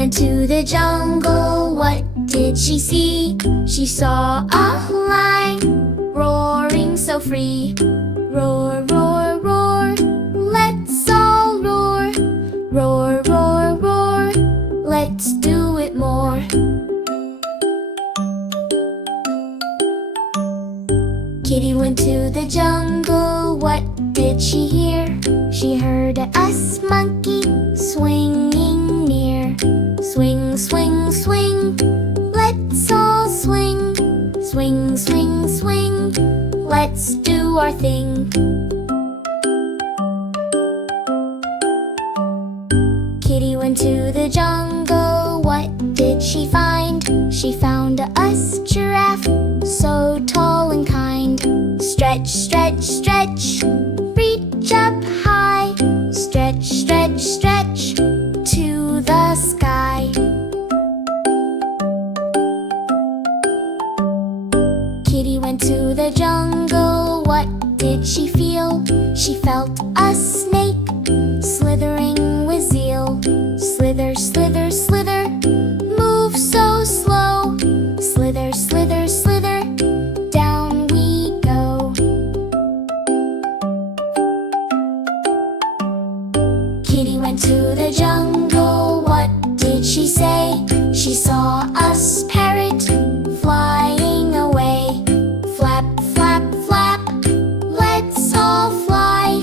went to the jungle, what did she see? She saw a lion roaring so free. Roar, roar, roar, let's all roar. Roar, roar, roar, let's do it more. Kitty went to the jungle, what did she hear? She heard a monkey swinging near. Swing, swing, swing, let's all swing. Swing, swing, swing, let's do our thing. Kitty went to the jungle, what did she find? She found a giraffe, so tall and kind. Stretch, stretch, stretch, reach up high. Stretch, stretch, stretch, to the sky. Kitty went to the jungle, what did she feel? She felt a snake slithering with zeal. Slither, slither, slither, move so slow. Slither, slither, slither, down we go. Kitty went to the jungle, what did she say? She saw a parrot flying away. Flap, flap, flap, let's all fly.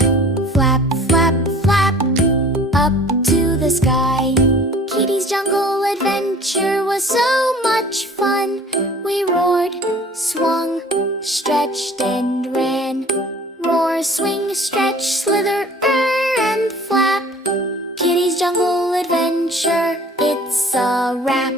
Flap, flap, flap, up to the sky. Kitty's jungle adventure was so much fun. We roared, swung, stretched and ran. Roar, swing, stretch, slither, and flap. Kitty's jungle adventure, it's a wrap.